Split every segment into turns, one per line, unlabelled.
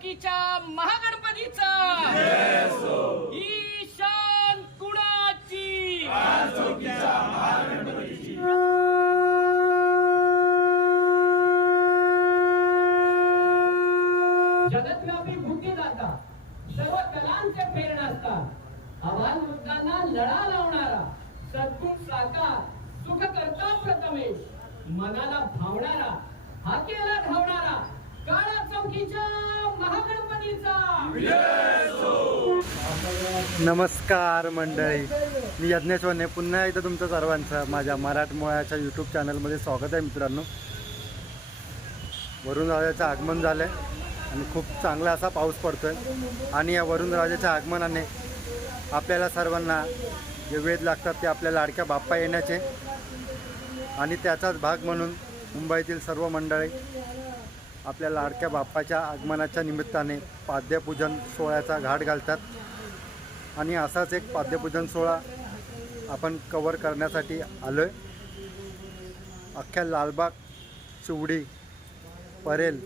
चौकीच्या महागणपतीचा. ईशान कुणाची?
जगतव्यापी जाता सर्व कलांचे प्रेरणास्था आव्हान वृत्तांना लढा लावणारा सद्गुण साकार सुख करता प्रथमेश मनाला भावणारा हाकेला धावणारा काळा चौकीच्या
नमस्कार मंडळी. मी यज्ञेश वने पुन्हा एकदा तुमचं सर्वांचं माझ्या मराठमोळ्याच्या यूट्यूब चॅनलमध्ये स्वागत आहे मित्रांनो. वरुण राजाचं आगमन झालं आहे आणि खूप चांगला असा पाऊस पडतो आहे आणि या वरुण राजाच्या आगमनाने आपल्याला सर्वांना जे वेध लागतात ते आपल्या लाडक्या बाप्पा येण्याचे. आणि त्याचाच भाग म्हणून मुंबईतील सर्व मंडळी आपल्या लाडक्या बाप्पाच्या आगमनाच्या निमित्ताने पाद्यपूजन सोहळ्याचा घाट घालतात. आणि असाच एक पाद्यपूजन सोहळा आपण कवर करण्यासाठी आलो आहे अख्ख्या लालबाग चिवडी परेल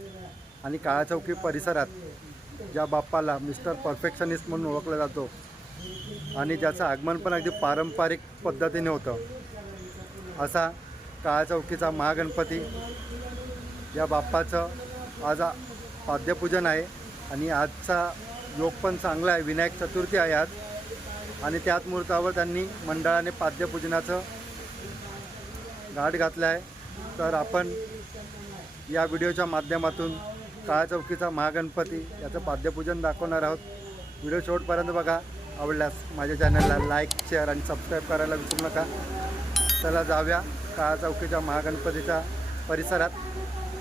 आणि काळाचौकी परिसरात ज्या बाप्पाला मिस्टर परफेक्शनिस्ट म्हणून ओळखला जातो आणि ज्याचं आगमन पण अगदी पारंपरिक पद्धतीने होतं असा काळाचौकीचा महागणपती या बाप्पाचं आज पाद्यपूजन आहे आणि आजचा योग पण चांगला आहे. विनायक चतुर्थी आहे आज. आणि त्याच मुहूर्तावर त्यांनी मंडळाने पाद्यपूजनाचं घाट घातलं आहे. तर आपण या व्हिडिओच्या माध्यमातून काळा चौकीचा महागणपती याचं पाद्यपूजन दाखवणार आहोत. व्हिडिओ शेवटपर्यंत बघा. आवडल्यास माझ्या चॅनलला लाईक शेअर आणि सबस्क्राईब करायला विसरू नका. चला जाऊया काळा चौकीच्या महागणपतीच्या परिसरात.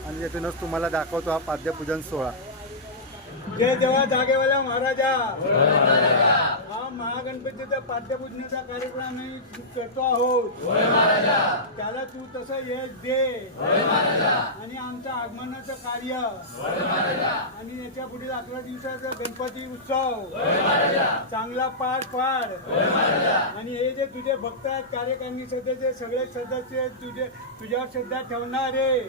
आणि तिथूनच तुम्हाला दाखवतो हा पाद्यपूजन सोहळा.
जय देवा जागेवाल्या महाराजा. महागणपतीचा पाठ्यपूजनाचा कार्यक्रम आम्ही करतो आहोत. त्याला तू तसं यश दे. आणि आमचं आगमनाचं कार्य. आणि याच्या पुढील अकरा दिवसाचा गणपती उत्सव. चांगला पार पाड. आणि हे जे तुझे भक्त आहेत कार्यकारिणी सदस्य सगळे सदस्य तुझे तुझ्यावर श्रद्धा ठेवणारे.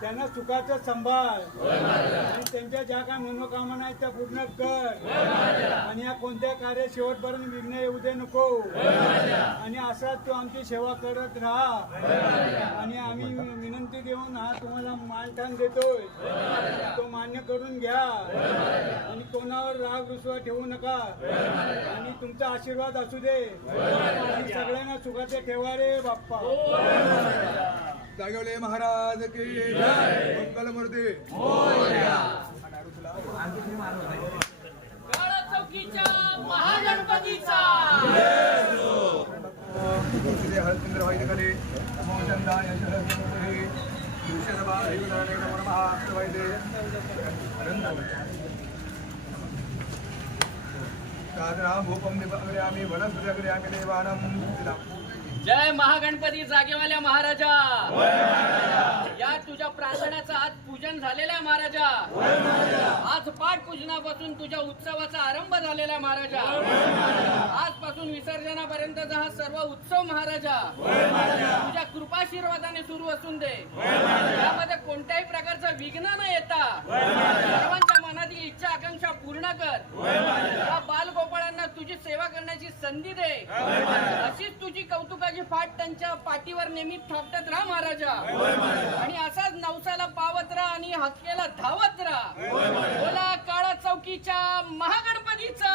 त्यांना सुखाचं संभाळ. आणि त्यांच्या ज्या काय मनोकामना आहेत त्या पूर्ण कर. आणि या कोणत्या कार्य शेवटपर्यंत विघ्न येऊ दे नको. आणि असाच तू आमची सेवा करत राहा. आणि आम्ही विनंती देऊन हा तुम्हाला मानठाण देतोय. तो मान्य करून घ्या. आणि कोणावर राग रुसवा ठेवू नका. आणि तुमचा आशीर्वाद असू दे. आणि सगळ्यांना सुखाचे ठेवा रे बाप्पा.
जागवले महाराज की मंगल मूर्ती
काळा चौकीच्या महागणपतीचा
तुझे हरचंद्र वैद्यकले नमो चंदाय शरस्वती दुष्यदबा देवदाने नमो वैद्य साधना भूपम निपग्रयामि वनस्पतिग्रयामि देवानं
जय महागणपती जागेवाल्या महाराजा. या तुझ्या प्रार्थनाचं आज पूजन झालेलं आहे महाराजा. आज पाठ पूजनापासून तुझ्या उत्सवाचा आरंभ झालेला महाराजा. आजपासून विसर्जनापर्यंतचा हा सर्व उत्सव महाराजा. तुझ्या कृपाशीर्वादाने सुरू असून दे. यामध्ये कोणत्याही प्रकारचं विघ्न न येता सर्वांच्या मनातील इच्छा आकांक्षा पूर्ण कर. तुझी सेवा करण्याची संधी दे. अशीच तुझी कौतुकाची फाट त्यांच्या पाठीवर नेहमी थापटत राहा महाराजा. आणि असाच नवसाला पावत राहा आणि हक्केला धावत राहा. बोला काळा चौकीच्या महागणपतीचा.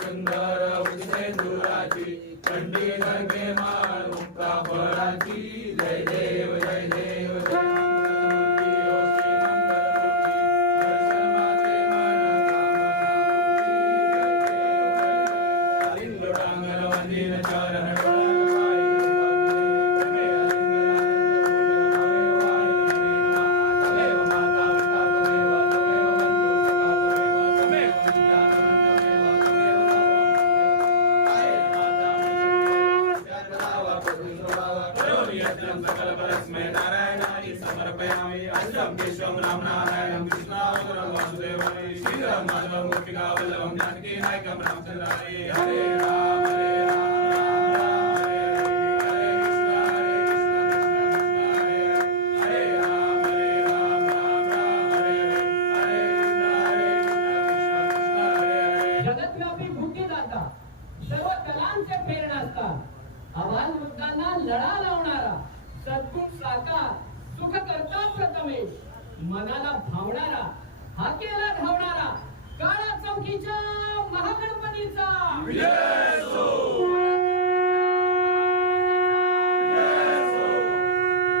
सुंदर सुंदर उदिसेंदुराची थंडी गर्भे माळ मुक्ता फळाची जय देव जय देव जय मंगलमूर्ती, परस्मै नारायणाय समर्पयामि अष्टम केशवं राम नारायणं वासुदेवाय श्रीराम माधवं गोपिकावल्लभं जानकी नायकं रामचंद्राय हरे राम हरे राम
जगतव्यापी सर्व कलांचे वृत्तांना लढा लावणारा सद्गुण साकार सुख करता प्रथमेश मनाला भावणारा हाकेला धावणारा काळा चौकीच्या महागणपतीचा.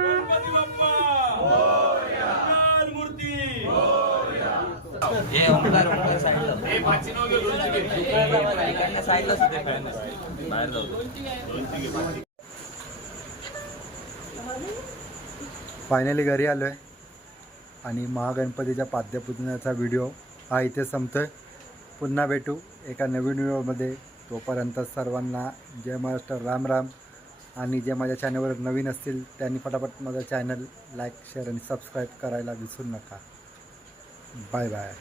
गणपती बाप्पा. मूर्ती
फायनली घरी आलो आहे आणि महागणपतीच्या पाद्यपूजनाचा व्हिडिओ हा इथे संपतोय. पुन्हा भेटू एका नवीन व्हिडिओमध्ये तोपर्यंत सर्वांना जय महाराष्ट्र राम राम. आणि जे माझ्या चॅनलवर नवीन असतील त्यांनी फटाफट माझं चॅनल लाईक शेअर आणि सबस्क्राईब करायला विसरू नका. Bye bye